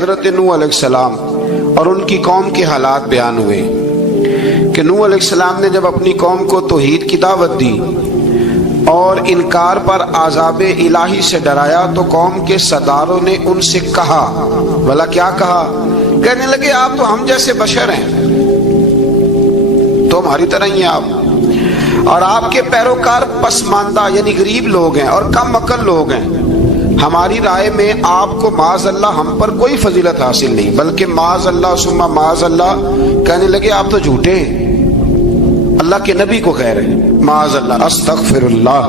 حضرت نوح علیہ السلام اور ان کی قوم کے حالات بیان ہوئے کہ نوح علیہ السلام نے جب اپنی قوم کو توحید کی دعوت دی اور انکار پر عذاب الہی سے ڈرایا تو قوم کے سرداروں نے ان سے کہا، بھلا کیا کہا؟ کہنے لگے آپ تو ہم جیسے بشر ہیں، تو ہماری طرح ہی ہیں آپ، اور آپ کے پیروکار پسماندہ یعنی غریب لوگ ہیں اور کم عقل لوگ ہیں۔ ہماری رائے میں آپ کو معاذ اللہ ہم پر کوئی فضیلت حاصل نہیں، بلکہ معاذ اللہ ثم معاذ اللہ۔ کہنے لگے آپ تو جھوٹے ہیں، اللہ کے نبی کو کہہ رہے ہیں معاذ اللہ، استغفر اللہ۔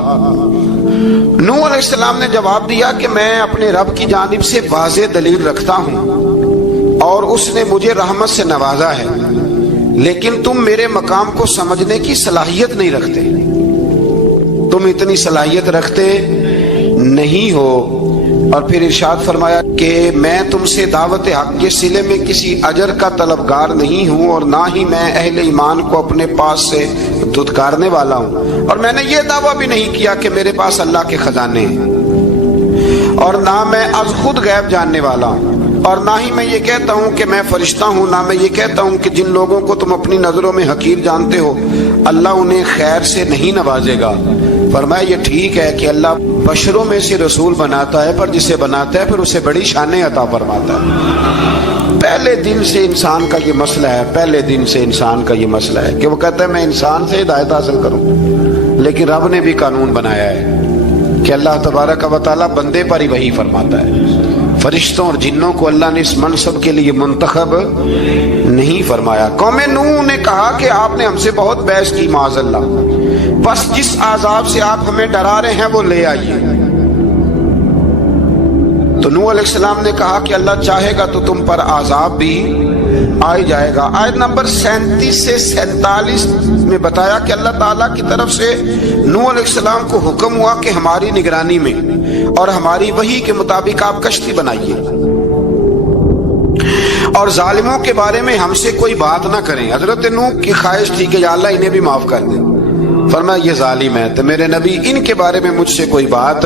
نوح علیہ السلام نے جواب دیا کہ میں اپنے رب کی جانب سے واضح دلیل رکھتا ہوں اور اس نے مجھے رحمت سے نوازا ہے، لیکن تم میرے مقام کو سمجھنے کی صلاحیت نہیں رکھتے، تم اتنی صلاحیت رکھتے نہیں ہو۔ اور پھر ارشاد فرمایا کہ میں تم سے دعوت حق کے صلے میں کسی اجر کا طلبگار نہیں ہوں، اور نہ ہی میں اہل ایمان کو اپنے پاس سے دھتکارنے والا ہوں، اور میں نے یہ دعویٰ بھی نہیں کیا کہ میرے پاس اللہ کے خزانے ہیں، اور نہ میں از خود غیب جاننے والا ہوں، اور نہ ہی میں یہ کہتا ہوں کہ میں فرشتہ ہوں، نہ میں یہ کہتا ہوں کہ جن لوگوں کو تم اپنی نظروں میں حقیر جانتے ہو اللہ انہیں خیر سے نہیں نوازے گا۔ فرمایا یہ ٹھیک ہے کہ اللہ بشروں میں سے رسول بناتا ہے، پر جسے بناتا ہے پھر اسے بڑی شانیں عطا فرماتا ہے۔ پہلے دن سے انسان کا یہ مسئلہ ہے، پہلے دن سے انسان کا یہ مسئلہ ہے کہ وہ کہتا ہے میں انسان سے ہدایت حاصل کروں، لیکن رب نے بھی قانون بنایا ہے کہ اللہ تبارک و تعالیٰ بندے پر ہی وحی فرماتا ہے، فرشتوں اور جنوں کو اللہ نے اس منصب کے لیے منتخب نہیں فرمایا۔ قوم نوح نے کہا کہ آپ نے ہم سے بہت بحث کی معاذ اللہ، بس جس عذاب سے آپ ہمیں ڈرا رہے ہیں وہ لے آئیے۔ تو نوح علیہ السلام نے کہا کہ اللہ چاہے گا تو تم پر عذاب بھی آ جائے گا۔ آیت نمبر 37 سے 47 میں بتایا کہ اللہ تعالیٰ کی طرف سے نوح علیہ السلام کو حکم ہوا کہ ہماری نگرانی میں اور ہماری وحی کے مطابق آپ کشتی بنائیے، اور ظالموں کے بارے میں ہم سے کوئی بات نہ کریں۔ حضرت نوح کی خواہش تھی کہ یا اللہ انہیں بھی معاف کر دیں، فرمایا یہ ظالم ہے تو میرے نبی ان کے بارے میں مجھ سے کوئی بات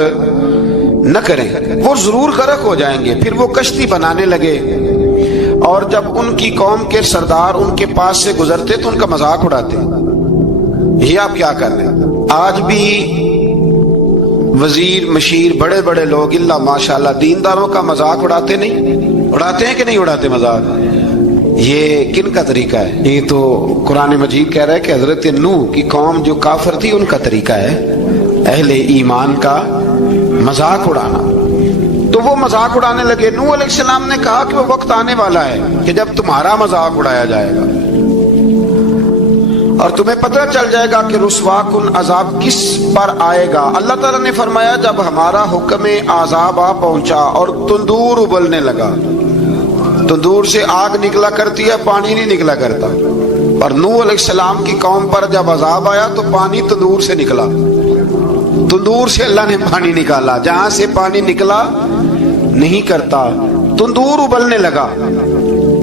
نہ کریں، وہ ضرور غرق ہو جائیں گے۔ پھر وہ کشتی بنانے لگے، اور جب ان کی قوم کے سردار ان کے پاس سے گزرتے تو ان کا مذاق اڑاتے۔ یہ آپ کیا کر رہے ہیں؟ آج بھی وزیر مشیر بڑے بڑے لوگ اللہ ماشاءاللہ دینداروں کا مذاق اڑاتے نہیں؟ اڑاتے ہیں کہ نہیں اڑاتے مذاق؟ یہ کن کا طریقہ ہے؟ یہ تو قرآن مجید کہہ رہا ہے کہ حضرت نوح کی قوم جو کافر تھی ان کا طریقہ ہے اہل ایمان کا مذاق اڑانا۔ تو وہ مذاق اڑانے لگے۔ نوح علیہ السلام نے کہا کہ وہ وقت آنے والا ہے کہ جب تمہارا مذاق اڑایا جائے گا اور تمہیں پتہ چل جائے گا کہ رسوا کن عذاب کس پر آئے گا۔ اللہ تعالیٰ نے فرمایا جب ہمارا حکم عذاب آ پہنچا اور تندور ابلنے لگا، تندور سے آگ نکلا کرتی ہے، پانی نہیں نکلا کرتا، اور نوح علیہ السلام کی قوم پر جب عذاب آیا تو پانی تندور سے نکلا، تندور سے اللہ نے پانی نکالا، جہاں سے پانی نکلا نہیں کرتا، تندور ابلنے لگا۔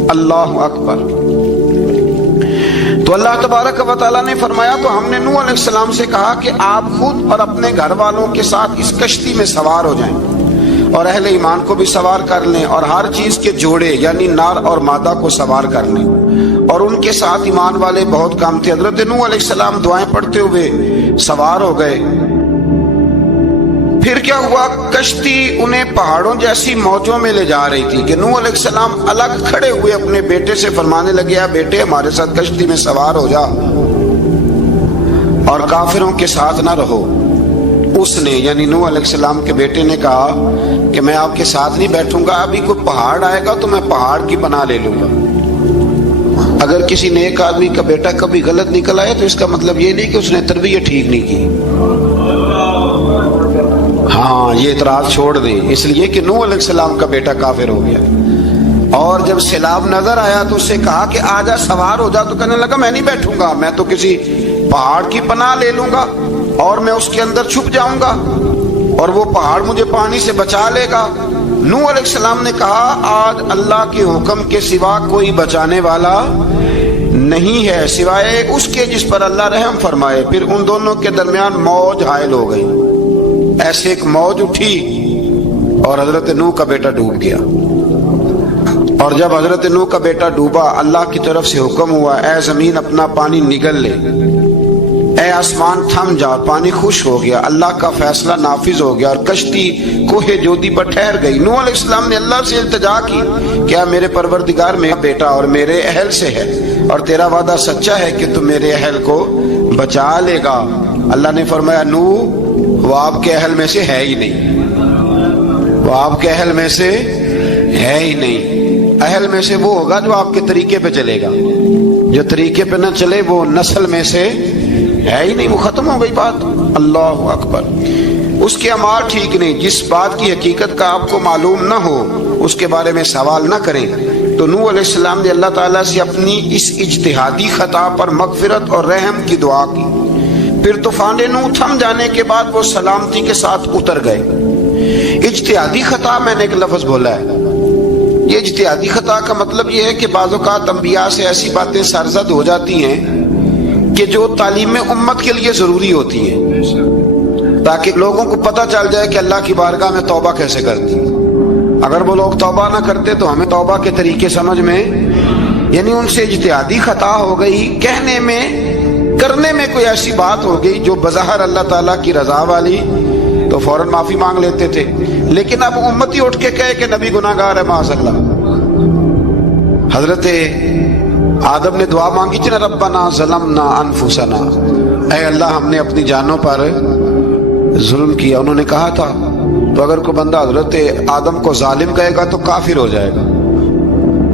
اللہ اکبر۔ تو اللہ تبارک و تعالیٰ نے فرمایا تو ہم نے نوح علیہ السلام سے کہا کہ آپ خود اور اپنے گھر والوں کے ساتھ اس کشتی میں سوار ہو جائیں، اور اہل ایمان کو بھی سوار کر لیں، اور ہر چیز کے جوڑے یعنی نار اور مادہ کو سوار کر لیں، اور ان کے ساتھ ایمان والے بہت کام تھے۔ حضرت نوح علیہ السلام دعائیں پڑھتے ہوئے سوار ہو گئے۔ پھر کیا ہوا؟ کشتی انہیں پہاڑوں جیسی موجوں میں لے جا رہی تھی کہ نوح علیہ السلام الگ کھڑے ہوئے اپنے بیٹے سے فرمانے لگے اے بیٹے ہمارے ساتھ کشتی میں سوار ہو جا اور کافروں کے ساتھ نہ رہو۔ اس نے یعنی نوح علیہ السلام کے بیٹے نے کہا کہ میں آپ کے ساتھ نہیں بیٹھوں گا، ابھی کوئی پہاڑ آئے گا تو میں پہاڑ کی پناہ لے لوں گا۔ اگر کسی نیک آدمی کا بیٹا کبھی غلط نکل آئے تو اس کا مطلب یہ نہیں کہ اس نے تربیت ٹھیک نہیں کی، ہاں یہ اعتراض چھوڑ دیں، اس لیے کہ نوح علیہ السلام کا بیٹا کافر ہو گیا۔ اور جب سیلاب نظر آیا تو اس سے کہا کہ آجا سوار ہو جا، تو کہنے لگا میں نہیں بیٹھوں گا، میں تو کسی پہاڑ کی پناہ لے لوں گا اور میں اس کے اندر چھپ جاؤں گا اور وہ پہاڑ مجھے پانی سے بچا لے گا۔ نوح علیہ السلام نے کہا آج اللہ کے حکم کے سوا کوئی بچانے والا نہیں ہے سوائے اس کے جس پر اللہ رحم فرمائے۔ پھر ان دونوں کے درمیان موج حائل ہو گئی، ایسے ایک موج اٹھی اور حضرت نوح کا بیٹا ڈوب گیا۔ اور جب حضرت نوح کا بیٹا ڈوبا، اللہ کی طرف سے حکم ہوا اے زمین اپنا پانی نگل لے، اے آسمان تھم جا، پانی خشک ہو گیا، اللہ کا فیصلہ نافذ ہو گیا اور کشتی کوہ جودی پر ٹھہر گئی۔ نوح علیہ السلام نے اللہ سے التجا کی، کیا میرے پروردگار میرا بیٹا اور میرے اہل سے ہے، اور تیرا وعدہ سچا ہے کہ تم میرے اہل کو بچا لے گا۔ اللہ نے فرمایا نوح وہ آپ کے اہل میں سے ہے ہی نہیں، وہ آپ کے اہل میں سے ہے ہی نہیں۔ اہل میں سے وہ ہوگا جو آپ کے طریقے پہ چلے گا، جو طریقے پہ نہ چلے وہ نسل میں سے ہے ہی نہیں، وہ ختم ہو گئی بات۔ اللہ اکبر۔ اس کے اعمال ٹھیک نہیں، جس بات کی حقیقت کا آپ کو معلوم نہ ہو اس کے بارے میں سوال نہ کریں۔ تو نوح علیہ السلام نے اللہ تعالیٰ سے اپنی اس اجتہادی خطا پر مغفرت اور رحم کی دعا کی۔ پھر طوفان نوح تھم جانے کے بعد وہ سلامتی کے ساتھ اتر گئے۔ اجتہادی خطا میں نے ایک لفظ بولا ہے، یہ اجتہادی خطا کا مطلب یہ ہے کہ بعض اوقات انبیاء سے ایسی باتیں سرزد ہو جاتی ہیں کہ جو تعلیم امت کے لیے ضروری ہوتی ہیں، تاکہ لوگوں کو پتہ چل جائے کہ اللہ کی بارگاہ میں توبہ کیسے کرتی۔ اگر وہ لوگ توبہ نہ کرتے تو ہمیں توبہ کے طریقے سمجھ میں، یعنی ان سے اجتہادی خطا ہو گئی، کہنے میں کرنے میں کوئی ایسی بات ہو گئی جو بظاہر اللہ تعالیٰ کی رضا والی، تو فوراً معافی مانگ لیتے تھے۔ لیکن اب امتی اٹھ کے کہے کہ نبی گناہ گار ہے، معاذ اللہ۔ حضرت آدم نے دعا مانگی تھی نا، ربنا ظلمنا انفسنا، اے اللہ ہم نے اپنی جانوں پر ظلم کیا۔ انہوں نے کہا تھا تو اگر کوئی بندہ حضرت آدم کو ظالم کہے گا تو کافر ہو جائے گا،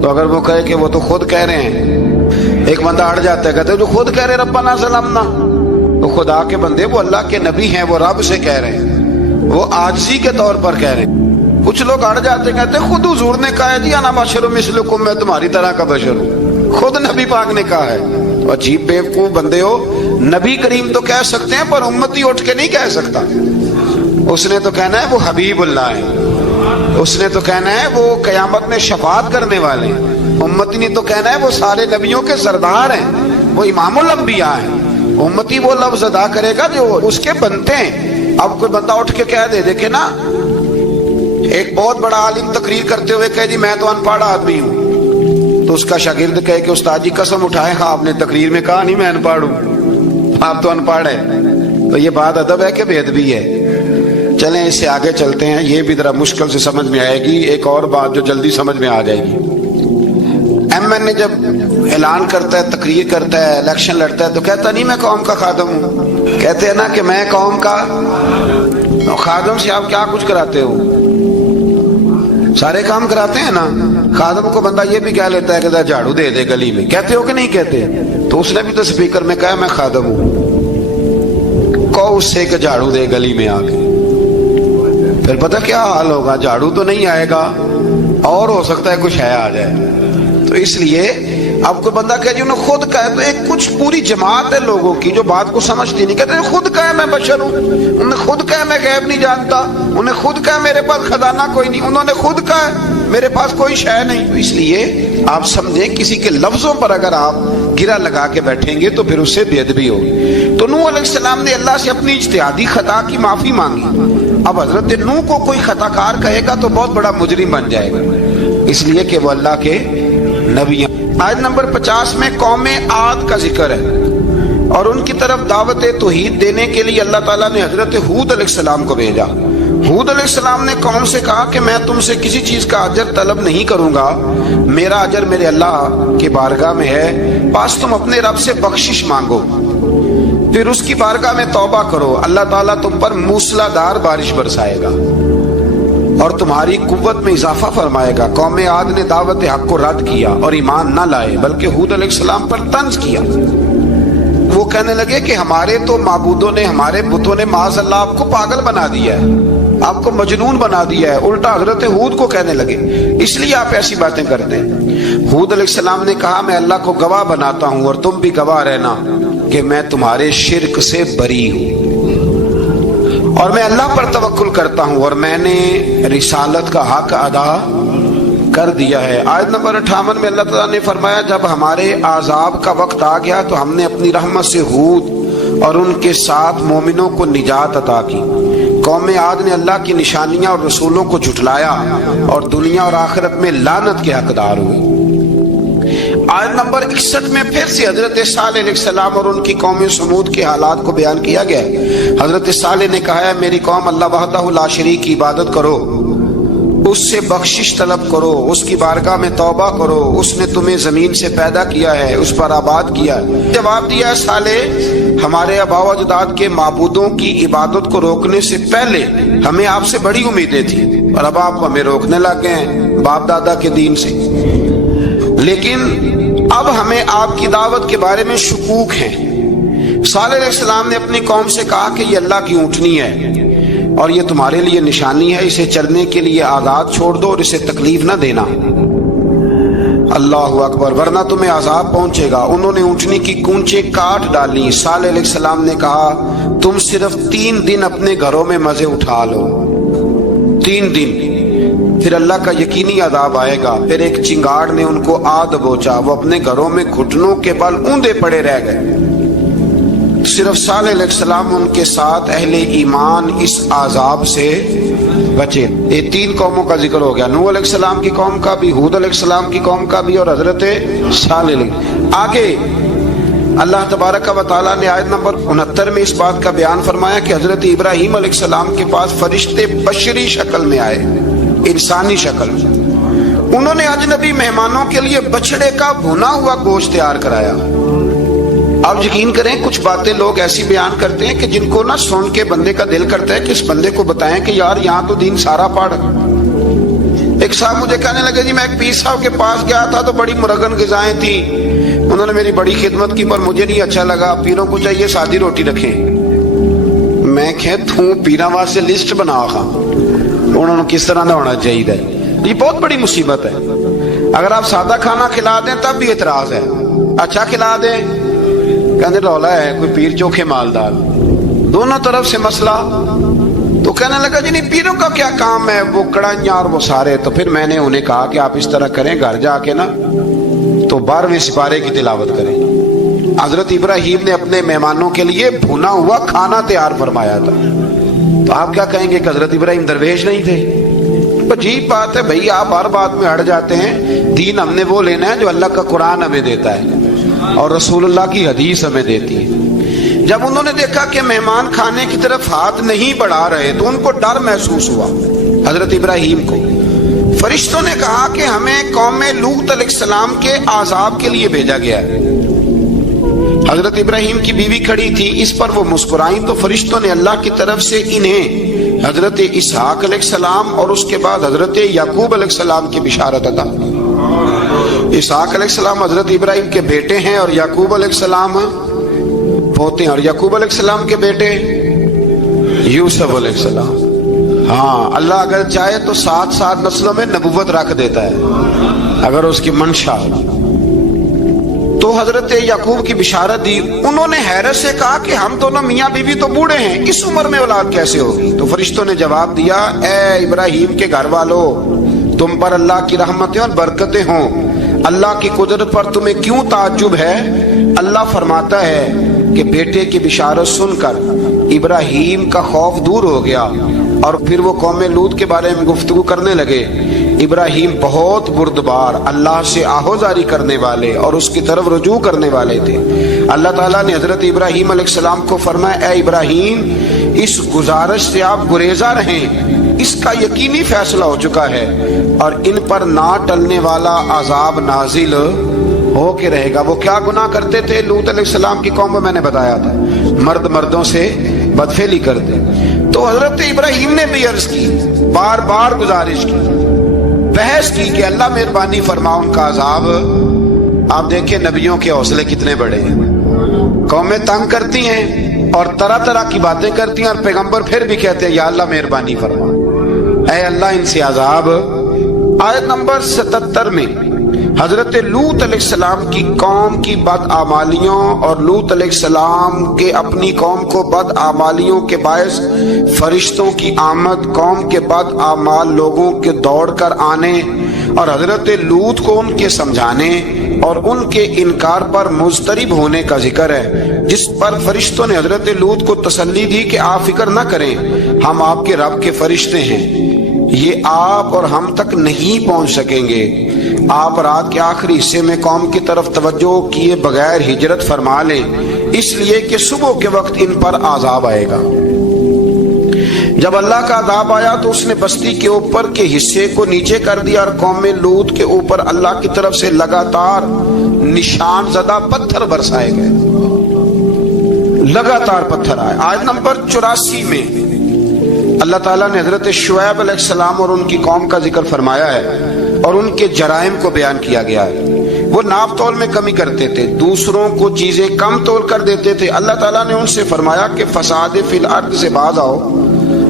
تو اگر وہ کہے کہ وہ تو خود کہہ رہے ہیں، ایک بندہ اڑ جاتا ہے، کہتے ہیں جو خود کہہ رہے ربنا ظلمنا، وہ خدا کے بندے، وہ اللہ کے نبی ہیں، وہ رب سے کہہ رہے ہیں، وہ عاجزی کے طور پر کہہ رہے ہیں۔ کچھ لوگ اڑ جاتے ہیں، کہتے ہیں خود حضور نے کہا ہے جی انا بشر مثلکم، میں تمہاری طرح کا بشر ہوں، خود نبی پاک نے کہا ہے۔ تو عجیب بیوقوف بندے ہو، نبی کریم تو کہہ سکتے ہیں پر امتی اٹھ کے نہیں کہہ سکتا۔ اس نے تو کہنا ہے وہ حبیب اللہ ہے، اس نے تو کہنا ہے وہ قیامت میں شفاعت کرنے والے ہیں، امتی نے تو کہنا ہے وہ سارے نبیوں کے سردار ہیں، وہ امام الانبیاء ہیں۔ امتی وہ لفظ ادا کرے گا جو اس کے بنتے ہیں۔ اب کوئی بندہ اٹھ کے کہہ دے، دیکھے نا ایک بہت بڑا عالم تقریر کرتے ہوئے کہے جی میں تو ان پڑھ آدمی ہوں، تو اس کا شاگرد کہے کہ استاد جی قسم اٹھائے، ہاں آپ نے تقریر میں کہا نہیں میں ان پڑھ ہوں، آپ تو ان پڑھ ہے۔ تو یہ بات ادب ہے کہ بے ادبی ہے؟ چلیں اس سے آگے چلتے ہیں، یہ بھی ذرا مشکل سے سمجھ میں آئے گی۔ ایک اور بات جو جلدی سمجھ میں آ جائے گی، ایم این اے جب اعلان کرتا ہے، تقریر کرتا ہے، الیکشن لڑتا ہے، تو کہتا نہیں میں قوم کا خادم ہوں، کہتے ہیں نا کہ میں قوم کا خادم سے آپ کیا کچھ کراتے ہو؟ سارے کام کراتے ہیں نا۔ خادم کو بندہ یہ بھی کہہ لیتا ہے کہ جھاڑو دے دے گلی میں، کہتے ہو کہ نہیں کہتے؟ تو اس نے بھی تو سپیکر میں کہا میں خادم ہوں، کہو اس سے کہ جھاڑو دے گلی میں آ کے، پھر پتہ کیا حال ہوگا؟ جھاڑو تو نہیں آئے گا اور ہو سکتا ہے کچھ ہے آ جائے۔ تو اس لیے اب کوئی بندہ کہ جی انہوں خود کہا، تو ایک کچھ پوری جماعت ہے لوگوں کی جو بات کو سمجھتی نہیں، کہتے ہیں خود کہا میں بشر ہوں، انہوں نے خود کہا میں غیب نہیں جانتا، انہوں نے خود کہا میرے پاس خزانہ کوئی نہیں، انہوں نے خود کہا میرے پاس کوئی شے نہیں۔ تو اس لیے آپ سمجھیں کسی کے لفظوں پر اگر آپ گرا لگا کے بیٹھیں گے تو پھر اس سے بے ادبی ہوگی۔ تو نوح علیہ السلام نے اللہ سے اپنی اجتہادی خطا کی معافی مانگی۔ اب حضرت نوح کو کوئی خطا کار کہے گا تو بہت بڑا مجرم بن جائے گا، اس لیے کہ وہ اللہ کے نبی ہیں۔ آیت نمبر 50 میں قوم عاد کا ذکر ہے، اور ان کی طرف دعوت توحید دینے کے لیے اللہ تعالیٰ نے حضرت ہود علیہ السلام کو بھیجا۔ ہود علیہ السلام نے قوم سے کہا کہ میں تم سے کسی چیز کا اجر طلب نہیں کروں گا، میرا اجر میرے اللہ کی بارگاہ میں ہے، بس تم اپنے رب سے بخشش مانگو، پھر اس کی بارگاہ میں توبہ کرو، اللہ تعالیٰ تم پر موسلا دار بارش برسائے گا اور تمہاری قوت میں اضافہ فرمائے گا۔ قوم عاد نے دعوت حق کو رد کیا اور ایمان نہ لائے، بلکہ ہود علیہ السلام پر طنز کیا۔ وہ کہنے لگے کہ ہمارے تو معبودوں نے، ہمارے بتوں نے معاذ اللہ آپ کو پاگل بنا دیا ہے، آپ کو مجنون بنا دیا ہے۔ الٹا حضرت ہود کو کہنے لگے اس لیے آپ ایسی باتیں کرتے ہیں۔ ہود علیہ السلام نے کہا میں اللہ کو گواہ بناتا ہوں اور تم بھی گواہ رہنا کہ میں تمہارے شرک سے بری ہوں اور میں اللہ پر توکل کرتا ہوں اور میں نے رسالت کا حق ادا کر دیا ہے۔ آیت نمبر 58 میں اللہ تعالیٰ نے فرمایا جب ہمارے عذاب کا وقت آ گیا تو ہم نے اپنی رحمت سے ہود اور ان کے ساتھ مومنوں کو نجات عطا کی۔ قوم عاد نے اللہ کی نشانیاں اور رسولوں کو جھٹلایا اور دنیا اور آخرت میں لعنت کے حقدار ہوئے۔ آیت نمبر 61 میں پھر سے حضرت صالح علیہ السلام اور ان کی قوم سمود کے حالات کو بیان کیا گیا ہے۔ حضرت صالح نے کہا ہے میری قوم اللہ وحدہ لا شریک کی عبادت کرو، اس سے بخشش طلب کرو، اس کی بارگاہ میں توبہ کرو، اس نے تمہیں زمین سے پیدا کیا ہے، اس پر آباد کیا ہے۔ جواب دیا ہے صالح ہمارے آباء و اجداد کے معبودوں کی عبادت کو روکنے سے پہلے ہمیں آپ سے بڑی امیدیں تھیں، اور اب آپ ہمیں روکنے لگ گئے ہیں باپ دادا کے دین سے، لیکن اب ہمیں آپ کی دعوت کے بارے میں شکوک ہیں۔ صالح علیہ السلام نے اپنی قوم سے کہا کہ یہ اللہ کی اونٹنی ہے اور یہ تمہارے لیے نشانی ہے، اسے چلنے کے لیے آزاد چھوڑ دو اور اسے تکلیف نہ دینا، اللہ اکبر، ورنہ تمہیں عذاب پہنچے گا۔ انہوں نے اونٹنی کی کونچیں کاٹ ڈالی۔ صالح علیہ السلام نے کہا تم صرف 3 دن اپنے گھروں میں مزے اٹھا لو، 3 دن، پھر اللہ کا یقینی عذاب آئے گا۔ پھر ایک چنگاڑ نے ان کو آ دبوچا، وہ اپنے گھروں میں گھٹنوں کے بل اوندے پڑے رہ گئے۔ صرف صالح علیہ السلام ان کے ساتھ اہل ایمان اس عذاب سے بچے۔ یہ 3 قوموں کا ذکر ہو گیا، نوح علیہ السلام کی قوم کا بھی، ہود علیہ السلام کی قوم کا بھی، اور حضرت صالح علیہ۔ آگے اللہ تبارک و تعالیٰ نے آیت نمبر 69 میں اس بات کا بیان فرمایا کہ حضرت ابراہیم علیہ السلام کے پاس فرشتے بشری شکل میں آئے، انسانی شکل میں۔ انہوں نے اجنبی مہمانوں کے لیے بچڑے کا بھنا ہوا گوشت تیار کرایا۔ آپ یقین کریں کچھ باتیں لوگ ایسی بیان کرتے ہیں کہ جن کو نہ سن کے بندے کا دل کرتا ہے کہ اس بندے کو بتائیں کہ یار یہاں تو دین سارا پڑھ۔ ایک صاحب مجھے کہنے لگے جی میں ایک پیر صاحب کے پاس گیا تھا تو بڑی مرغن غذائیں تھیں، انہوں نے میری بڑی خدمت کی پر مجھے نہیں اچھا لگا، پیروں کو چاہیے سادی روٹی رکھیں۔ میں کہتا ہوں پیراں واسطے لسٹ بنا خواہ انہوں نے کس طرح نہ ہونا چاہیے۔ یہ بہت بڑی مصیبت ہے، اگر آپ سادہ کھانا کھلا دیں تب بھی اعتراض ہے، اچھا کھلا دیں کہنے رولا ہے کوئی پیر چوکھے مالدار، دونوں طرف سے مسئلہ۔ تو کہنے لگا جی نہیں پیروں کا کیا کام ہے، وہ کڑائیاں اور وہ سارے۔ تو پھر میں نے انہیں کہا کہ آپ اس طرح کریں، گھر جا کے نا تو 12ویں سپارے کی تلاوت کریں۔ حضرت ابراہیم نے اپنے مہمانوں کے لیے بھنا ہوا کھانا تیار فرمایا تھا۔ تو آپ کیا کہیں گے کہ حضرت ابراہیم درویش نہیں تھے؟ عجیب بات ہے بھائی، آپ ہر بات میں ہٹ جاتے ہیں۔ دین ہم نے وہ لینا ہے جو اللہ کا قرآن ہمیں دیتا ہے اور رسول اللہ کی حدیث ہمیں دیتی ہے۔ جب انہوں نے دیکھا کہ مہمان کھانے کی طرف ہاتھ نہیں بڑھا رہے تو ان کو ڈر محسوس ہوا۔ حضرت ابراہیم کو فرشتوں نے کہا کہ ہمیں قوم لوط علیہ السلام کے عذاب کے لیے بھیجا گیا ہے۔ حضرت ابراہیم کی بیوی کھڑی تھی، اس پر وہ مسکرائیں تو فرشتوں نے اللہ کی طرف سے انہیں حضرت اسحاق علیہ السلام اور اس کے بعد حضرت یعقوب علیہ السلام کی بشارت عطا۔ اسحاق علیہ السلام حضرت ابراہیم کے بیٹے ہیں اور یعقوب علیہ السلام پوتے ہیں، اور یعقوب علیہ السلام کے بیٹے یوسف علیہ السلام۔ ہاں اللہ اگر چاہے تو 7 نسلوں میں نبوت رکھ دیتا ہے اگر اس کی منشا ہو۔ تو حضرت یعقوب کی بشارت دی۔ انہوں نے حیرت سے کہا کہ ہم دونوں میاں بیوی تو بوڑھے ہیں، اس عمر میں اولاد کیسے ہوگی؟ تو فرشتوں نے جواب دیا اے ابراہیم کے گھر والو، تم پر اللہ کی رحمتیں اور برکتیں ہوں، اللہ کی قدرت پر تمہیں کیوں تعجب ہے؟ اللہ فرماتا ہے کہ بیٹے کی بشارت سن کر ابراہیم کا خوف دور ہو گیا اور پھر وہ قوم لوط کے بارے میں گفتگو کرنے لگے۔ ابراہیم بہت بردبار، اللہ سے آہوزاری کرنے والے اور اس کی طرف رجوع کرنے والے تھے۔ اللہ تعالیٰ نے حضرت ابراہیم علیہ السلام کو فرمایا اے ابراہیم اس گزارش سے آپ گریزاں رہیں، اس کا یقینی فیصلہ ہو چکا ہے اور ان پر نہ ٹلنے والا عذاب نازل ہو کے رہے گا۔ وہ کیا گناہ کرتے تھے؟ لوط علیہ السلام کی قوم میں میں نے بتایا تھا، مرد مردوں سے بدفعلی کرتے۔ تو حضرت ابراہیم نے بھی عرض کی، بار بار گزارش کی، بحث کی کہ اللہ مہربانی فرما ان کا عذاب۔ آپ دیکھیں نبیوں کے حوصلے کتنے بڑے ہیں، قومیں تنگ کرتی ہیں اور طرح طرح کی باتیں کرتی ہیں اور پیغمبر پھر بھی کہتے ہیں یا اللہ مہربانی فرما، اے اللہ ان سے عذاب۔ آیت نمبر 77 میں حضرت لوط علیہ السلام کی قوم کی بدعمالیوں اور لوط علیہ السلام کے اپنی قوم کو بدعمالیوں کے باعث فرشتوں کی آمد، قوم کے بدعمال لوگوں کے دوڑ کر آنے اور حضرت لوط کو ان کے سمجھانے اور ان کے انکار پر مضطرب ہونے کا ذکر ہے، جس پر فرشتوں نے حضرت لوط کو تسلی دی کہ آپ فکر نہ کریں، ہم آپ کے رب کے فرشتے ہیں، یہ آپ اور ہم تک نہیں پہنچ سکیں گے۔ آپ رات کے آخری حصے میں قوم کی طرف توجہ کیے بغیر ہجرت فرما لیں، اس لیے کہ صبح کے وقت ان پر عذاب آئے گا۔ جب اللہ کا عذاب آیا تو اس نے بستی کے اوپر کے حصے کو نیچے کر دیا اور قوم لوط کے اوپر اللہ کی طرف سے لگاتار نشان زدہ پتھر برسائے گئے، لگاتار پتھر آئے۔ آیت نمبر 84 میں اللہ تعالیٰ نے حضرت شعیب علیہ السلام اور ان کی قوم کا ذکر فرمایا ہے اور ان کے جرائم کو بیان کیا گیا ہے۔ وہ ناپ تول میں کمی کرتے تھے، دوسروں کو چیزیں کم تول کر دیتے تھے۔ اللہ تعالیٰ نے ان سے فرمایا کہ فساد فی الارض سے باز آؤ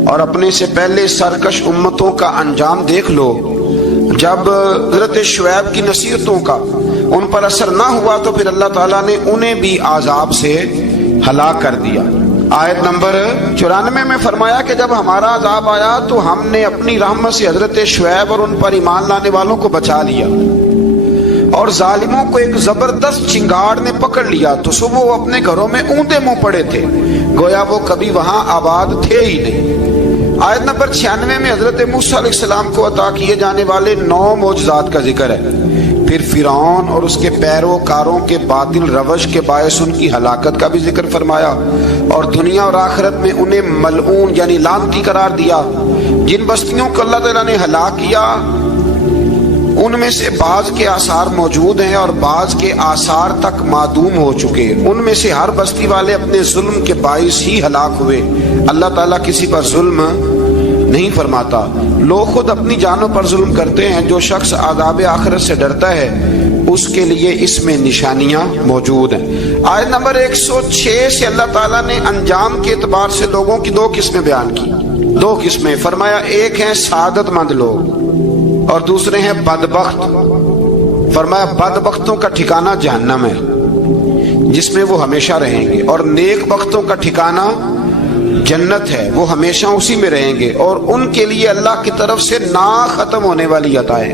اور اپنے سے پہلے سرکش امتوں کا انجام دیکھ لو۔ جب حضرت شعیب کی نصیحتوں کا ان پر اثر نہ ہوا تو پھر اللہ تعالیٰ نے انہیں بھی عذاب سے ہلاک کر دیا۔ آیت نمبر 94 میں فرمایا کہ جب ہمارا عذاب آیا تو ہم نے اپنی رحمت سے حضرت شعیب اور ان پر ایمان لانے والوں کو بچا لیا، اور ظالموں کو ایک زبردست چنگاڑ نے پکڑ لیا تو صبح وہ اپنے گھروں میں اونٹے منہ پڑے تھے، گویا وہ کبھی وہاں آباد تھے ہی نہیں۔ آیت نمبر 96 میں حضرت موسیٰ علیہ السلام کو عطا کیے جانے والے 9 معجزات کا ذکر ہے۔ پھر فرعون اور اس کے پیروکاروں کے باطل روش کے باعث ان کی ہلاکت کا بھی ذکر فرمایا، اور دنیا اور آخرت میں انہیں ملعون یعنی لعنتی قرار دیا۔ جن بستیوں کو اللہ تعالیٰ نے ہلاک کیا ان میں سے بعض کے آثار موجود ہیں اور بعض کے آثار تک معدوم ہو چکے۔ ان میں سے ہر بستی والے اپنے ظلم کے باعث ہی ہلاک ہوئے۔ اللہ تعالیٰ کسی پر ظلم نہیں فرماتا، لوگ خود اپنی جانوں پر ظلم کرتے ہیں۔ جو شخص عذاب آخرت سے ڈرتا ہے اس کے لیے اس میں نشانیاں موجود ہیں۔ آیت نمبر 106 سے اللہ تعالیٰ نے انجام کے اعتبار سے لوگوں کی 2 قسمیں بیان کی۔ 2 قسمیں فرمایا، ایک ہیں سعادت مند لوگ اور دوسرے ہیں بدبخت۔ فرمایا بدبختوں کا ٹھکانہ جہنم ہے جس میں وہ ہمیشہ رہیں گے، اور نیک بختوں کا ٹھکانہ جنت ہے، وہ ہمیشہ اسی میں رہیں گے، اور ان کے لیے اللہ کی طرف سے نا ختم ہونے والی عطائیں۔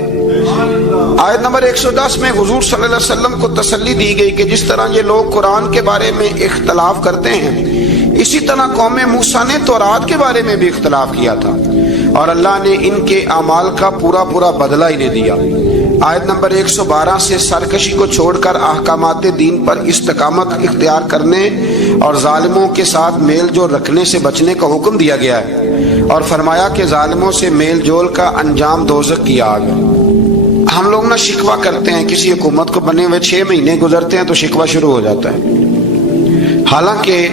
آیت نمبر 110 میں حضور صلی اللہ علیہ وسلم کو تسلی دی گئی کہ جس طرح یہ لوگ قرآن کے بارے میں اختلاف کرتے ہیں، اسی طرح قوم موسیٰ نے تورات کے بارے میں بھی اختلاف کیا تھا، اور اللہ نے ان کے اعمال کا پورا بدلہ انہیں دیا۔ آیت نمبر 112 سے سرکشی کو چھوڑ کر احکامات دین پر استقامت اختیار کرنے اور ظالموں کے ساتھ میل جول رکھنے سے بچنے کا حکم دیا گیا ہے، اور فرمایا کہ ظالموں سے میل جول کا انجام دوزخ کی آگ ہے۔ ہم لوگ نہ شکوہ کرتے ہیں، کسی حکومت کو بنے ہوئے 6 مہینے گزرتے ہیں تو شکوہ شروع ہو جاتا ہے، حالانکہ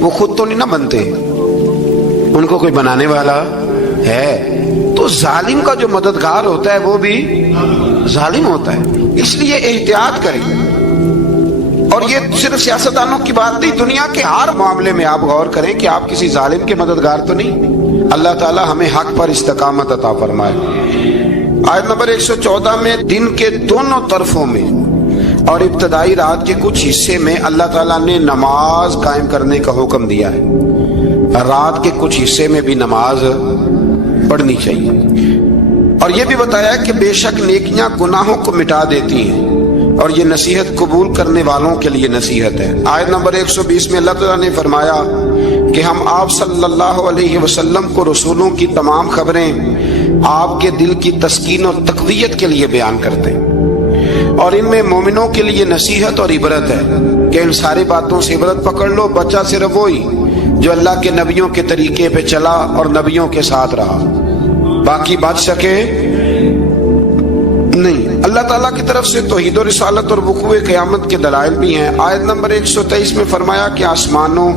وہ خود تو نہیں نہ بنتے، ان کو کوئی بنانے والا ہے۔ تو ظالم کا جو مددگار ہوتا ہے وہ بھی ظالم ہوتا ہے، اس لیے احتیاط کریں۔ اور یہ صرف سیاستدانوں کی بات نہیں، دنیا کے ہر معاملے میں آپ غور کریں کہ آپ کسی ظالم کے مددگار تو نہیں۔ اللہ تعالی ہمیں حق پر استقامت عطا فرمائے۔ آیت نمبر 114 میں دن کے دونوں طرفوں میں اور ابتدائی رات کے کچھ حصے میں اللہ تعالیٰ نے نماز قائم کرنے کا حکم دیا ہے۔ رات کے کچھ حصے میں بھی نماز پڑھنی چاہیے، اور یہ بھی بتایا کہ بے شک نیکیاں گناہوں کو مٹا دیتی ہیں، اور یہ نصیحت قبول کرنے والوں کے لیے نصیحت ہے۔ آیت نمبر 120 میں اللہ تعالیٰ نے فرمایا کہ ہم آپ صلی اللہ علیہ وسلم کو رسولوں کی تمام خبریں آپ کے دل کی تسکین اور تقویت کے لیے بیان کرتے ہیں، اور ان میں مومنوں کے لیے نصیحت اور عبرت ہے کہ ان ساری باتوں سے عبرت پکڑ لو۔ بچہ صرف وہی جو اللہ کے نبیوں کے طریقے پہ چلا اور نبیوں کے ساتھ رہا، باقی بچ سکے نہیں۔ اللہ تعالیٰ کی طرف سے توحید و رسالت اور وقوع قیامت کے دلائل بھی ہیں۔ آیت نمبر 123 میں فرمایا کہ آسمانوں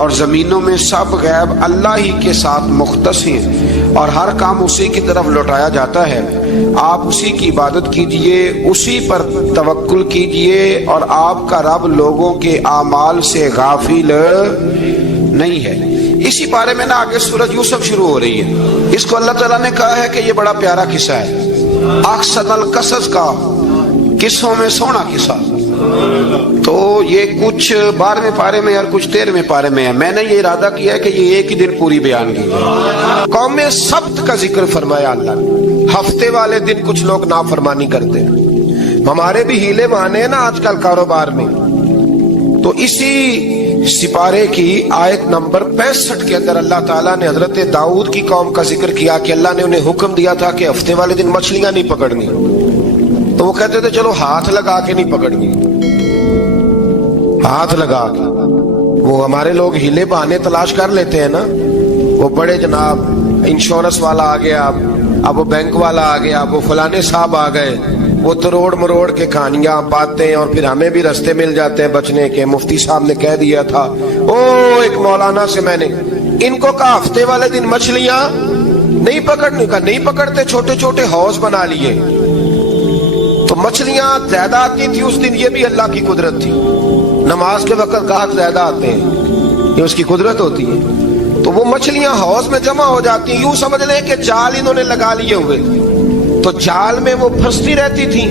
اور زمینوں میں سب غیب اللہ ہی کے ساتھ مختص ہیں، اور ہر کام اسی کی طرف لوٹایا جاتا ہے۔ آپ اسی کی عبادت کیجئے، اسی پر توکل کیجئے، اور آپ کا رب لوگوں کے اعمال سے غافل نہیں ہے۔ اسی بارے میں نا آگے سورۃ یوسف شروع ہو رہی ہے۔ اس کو اللہ تعالیٰ نے کہا ہے کہ یہ بڑا پیارا قصہ ہے، احسن القصص کا، قصوں میں سونا قصہ۔ تو یہ کچھ 12ویں پارے میں اور کچھ 13ویں پارے میں ہے۔ میں نے یہ ارادہ کیا ہے کہ یہ ایک ہی دن پوری بیان کی جائے۔ قوم سبت کا ذکر فرمایا اللہ نے۔ ہفتے والے دن کچھ لوگ نافرمانی کرتے ہیں، ہمارے بھی ہیلے بہانے ہیں نا آج کل کاروبار میں. تو اسی سپارے کی آیت نمبر 65 کے اندر اللہ تعالیٰ نے حضرت داؤد کی قوم کا ذکر کیا کہ اللہ نے انہیں حکم دیا تھا کہ ہفتے والے دن مچھلیاں نہیں پکڑنی. تو وہ کہتے تھے چلو ہاتھ لگا کے نہیں پکڑنی, ہاتھ لگا کے. وہ ہمارے لوگ ہیلے بہانے تلاش کر لیتے ہیں نا. وہ بڑے جناب انشورنس والا آ گیا, اب وہ بینک والا آ گیا, اب وہ فلانے صاحب آ گئے, وہ تروڑ مروڑ کے کہانیاں باتیں, اور پھر ہمیں بھی رستے مل جاتے ہیں بچنے کے. مفتی صاحب نے کہہ دیا تھا ایک مولانا سے میں نے ان کو کہا ہفتے والے دن مچھلیاں نہیں پکڑنے کا. نہیں پکڑتے, چھوٹے چھوٹے حوض بنا لیے. تو مچھلیاں زیادہ آتی تھی اس دن, یہ بھی اللہ کی قدرت تھی. نماز کے وقت گاہک زیادہ آتے ہیں, یہ اس کی قدرت ہوتی ہے. تو وہ مچھلیاں حوض میں جمع ہو جاتی ہیں. یوں سمجھ لیں کہ جال انہوں نے لگا لیے ہوئے, تو جال میں وہ پھنستی رہتی تھی,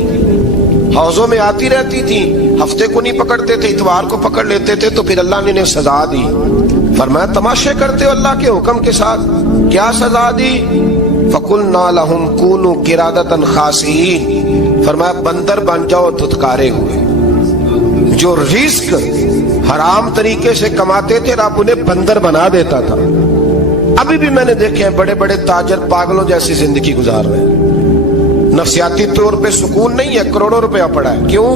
حوضوں میں آتی رہتی تھی. ہفتے کو نہیں پکڑتے تھے, اتوار کو پکڑ لیتے تھے. تو پھر اللہ نے انہیں سزا دی. فرمایا تماشے کرتے ہو اللہ کے حکم کے ساتھ. کیا سزا دی؟ فَقُلْنَا لَهُمْ كُونُوا قِرَادَةً خَاسِئِينَ. فرمایا بندر بن جاؤ دھتکارے ہوئے. جو رزق حرام طریقے سے کماتے تھے رب انہیں بندر بنا دیتا تھا. ابھی بھی میں نے دیکھے ہیں بڑے بڑے تاجر پاگلوں جیسی زندگی گزار رہے ہیں. نفسیاتی طور پہ سکون نہیں ہے, کروڑوں روپیہ پڑا ہے. کیوں؟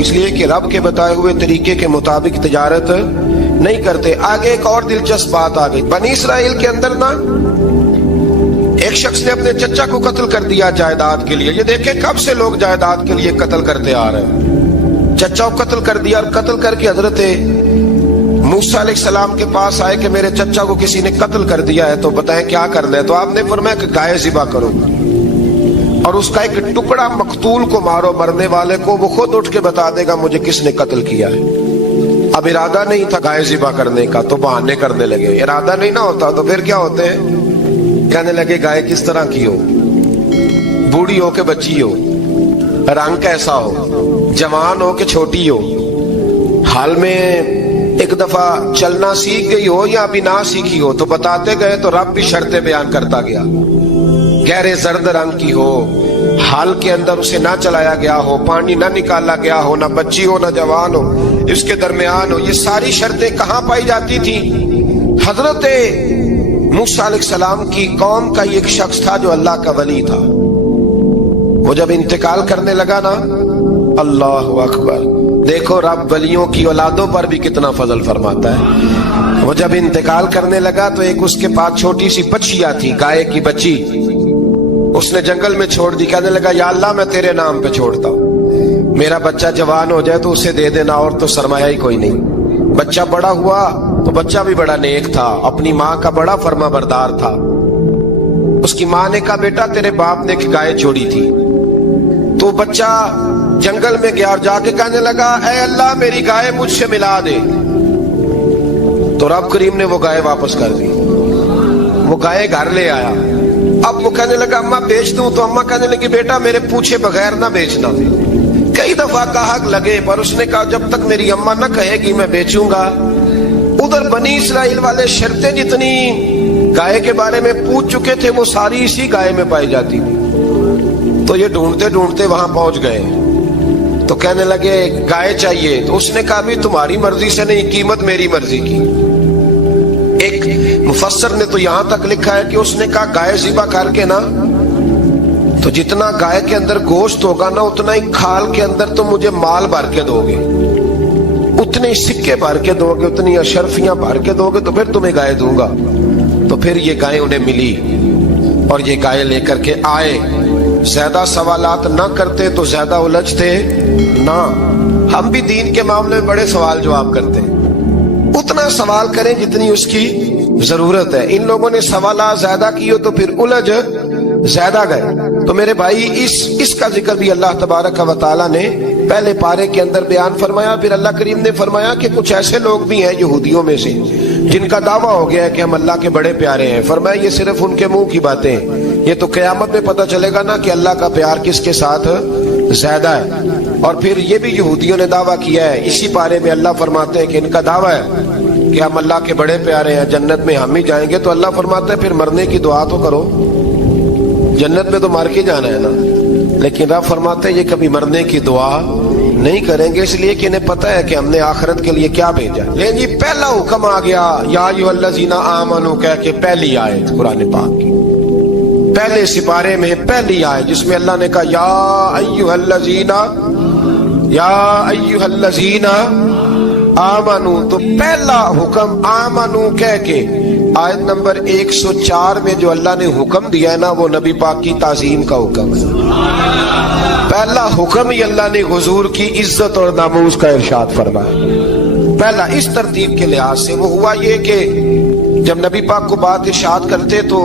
اس لیے کہ رب کے بتائے ہوئے طریقے کے مطابق تجارت نہیں کرتے. آگے ایک اور دلچسپ بات آ گئی. بنی اسرائیل کے اندر نا ایک شخص نے اپنے چچا کو قتل کر دیا جائیداد کے لیے. یہ دیکھیں کب سے لوگ جائیداد کے لیے قتل کرتے آ رہے ہیں. چچا کو قتل کر دیا, اور قتل کر کے حضرت موسیٰ علیہ السلام کے پاس آئے کہ میرے چچا کو کسی نے قتل کر دیا ہے, تو بتائیں کیا کر لیں. تو آپ نے فرمایا کہ گائے ذبح کرو, اور اس کا ایک ٹکڑا مقتول کو مارو, مرنے والے کو. وہ خود اٹھ کے بتا دے گا مجھے کس نے قتل کیا ہے. اب ارادہ نہیں تھا گائے ذبح کرنے کا, تو بہانے کرنے لگے. ارادہ نہیں نہ ہوتا تو پھر کیا ہوتے ہیں, کہنے لگے گائے کس طرح کی ہو, بوڑھی ہو کہ بچی ہو, رنگ کیسا ہو, جوان ہو کہ چھوٹی ہو, حال میں ایک دفعہ چلنا سیکھ گئی ہو یا ابھی نہ سیکھی ہو. تو بتاتے گئے تو رب بھی شرطیں بیان کرتا گیا. گہرے زرد رنگ کی ہو, حال کے اندر اسے نہ چلایا گیا ہو, پانی نہ نکالا گیا ہو, نہ بچی ہو نہ جوان ہو, اس کے درمیان ہو. یہ ساری شرطیں کہاں پائی جاتی تھی؟ حضرت موسیٰ علیہ السلام کی قوم کا ایک شخص تھا جو اللہ کا ولی تھا. وہ جب انتقال کرنے لگا نا, اللہ اکبر, دیکھو رب ولیوں کی اولادوں پر بھی کتنا فضل فرماتا ہے. وہ جب انتقال کرنے لگا تو ایک اس کے پاس چھوٹی سی بچیا تھی, گائے کی بچی. اس نے جنگل میں چھوڑ دی. کہنے لگا یا اللہ میں تیرے نام پہ چھوڑتا ہوں, میرا بچہ جوان ہو جائے تو اسے دے دینا, اور تو سرمایہ ہی کوئی نہیں. بچہ بڑا ہوا تو بچہ بھی بڑا نیک تھا, اپنی ماں کا بڑا فرما بردار تھا. اس کی ماں نے کہا بیٹا تیرے باپ نے ایک گائے چھوڑی تھی. تو بچہ جنگل میں گیا اور جا کے کہنے لگا اے اللہ میری گائے مجھ سے ملا دے. تو رب کریم نے وہ گائے واپس کر دی. وہ گائے گھر لے آیا. اب وہ کہنے لگا اماں بیچ دوں, تو اماں کہنے لگی بیٹا میرے پوچھے بغیر نہ بیچنا. کئی دفعہ کہا لگے, پر اس نے کہا جب تک میری اماں نہ کہے گی میں بیچوں گا. ادھر بنی اسرائیل والے شرطیں جتنی گائے کے بارے میں پوچھ چکے تھے وہ ساری اسی گائے میں پائی جاتی تھی. تو یہ ڈھونڈتے ڈھونڈتے وہاں پہنچ گئے. تو کہنے لگے گائے چاہیے. تو اس نے کہا بھی تمہاری مرضی سے نہیں, قیمت میری مرضی کی. ایک مفسر نے تو یہاں تک لکھا ہے کہ اس نے کہا گائے ذبح کر کے نا, تو جتنا گائے کے اندر گوشت ہوگا نا اتنا ہی کھال کے اندر تو مجھے مال بھر کے دو گے, اتنے سکے بھر کے دو گے, اتنی اشرفیاں بھر کے دو گے, تو پھر تمہیں گائے دوں گا. تو پھر یہ گائے انہیں ملی اور یہ گائے لے کر کے آئے. زیادہ سوالات نہ کرتے تو زیادہ الجھتے نہ. ہم بھی دین کے معاملے میں بڑے سوال جواب کرتے ہیں. اتنا سوال کریں جتنی اس کی ضرورت ہے. ان لوگوں نے سوالات زیادہ کیے تو پھر الجھ زیادہ گئے. تو میرے بھائی اس کا ذکر بھی اللہ تبارک و تعالیٰ نے پہلے پارے کے اندر بیان فرمایا. پھر اللہ کریم نے فرمایا کہ کچھ ایسے لوگ بھی ہیں یہودیوں میں سے جن کا دعویٰ ہو گیا ہے کہ ہم اللہ کے بڑے پیارے ہیں. فرمایا یہ صرف ان کے منہ کی باتیں ہیں, یہ تو قیامت میں پتہ چلے گا نا کہ اللہ کا پیار کس کے ساتھ زیادہ ہے. اور پھر یہ بھی یہودیوں نے دعویٰ کیا ہے. اسی پارے میں اللہ فرماتے ہیں کہ ان کا دعویٰ ہے کہ ہم اللہ کے بڑے پیارے ہیں, جنت میں ہم ہی جائیں گے. تو اللہ فرماتا ہے پھر مرنے کی دعا تو کرو, جنت میں تو مر کے جانا ہے نا, لیکن رب فرماتے ہیں یہ کبھی مرنے کی دعا نہیں کریں گے، اس لیے کہ انہیں پتہ ہے کہ ہم نے آخرت کے لیے کیا بھیجا۔ لیکن جی پہلا حکم آ گیا یا ایھا الذین آمنوا کہہ کے، پہلی آیت قرآن پاک کی پہلے سپارے میں پہلی آیت جس میں اللہ نے کہا یا ایھا الذین آمنوا، تو پہلا حکم آمنوا کہہ کے آیت نمبر 104 میں جو اللہ نے حکم دیا ہے نا، وہ نبی پاک کی تعظیم کا حکم ہے۔ پہلا حکم ہی اللہ نے حضور کی عزت اور ناموس کا ارشاد فرمایا۔ پہلا اس ترتیب کے لحاظ سے وہ ہوا یہ کہ جب نبی پاک کو بات ارشاد کرتے تو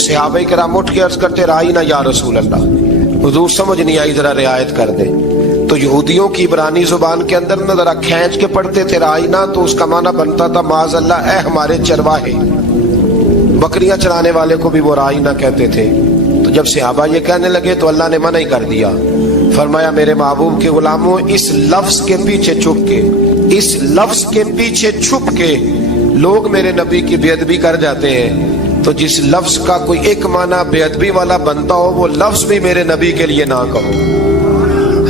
صحابہ کرام اٹھ کے عرض کرتے رائینا یا رسول اللہ، حضور سمجھ نہیں آئی ذرا رعایت کر دے۔ تو یہودیوں کی عبرانی زبان کے اندر نہ ذرا کھینچ کے پڑھتے تھے رائینا، تو اس کا معنی بنتا تھا معاذ اللہ اے ہمارے چرواہے، بکریاں چرانے والے کو بھی وہ رائینا کہتے تھے۔ تو جب صحابہ یہ کہنے لگے تو اللہ نے منع ہی کر دیا، فرمایا میرے محبوب کے غلاموں، اس لفظ کے پیچھے چھپ کے، اس لفظ کے پیچھے چھپ کے لوگ میرے نبی کی بے ادبی کر جاتے ہیں، تو جس لفظ کا کوئی ایک معنی بے ادبی والا بنتا ہو وہ لفظ بھی میرے نبی کے لیے نہ کہو،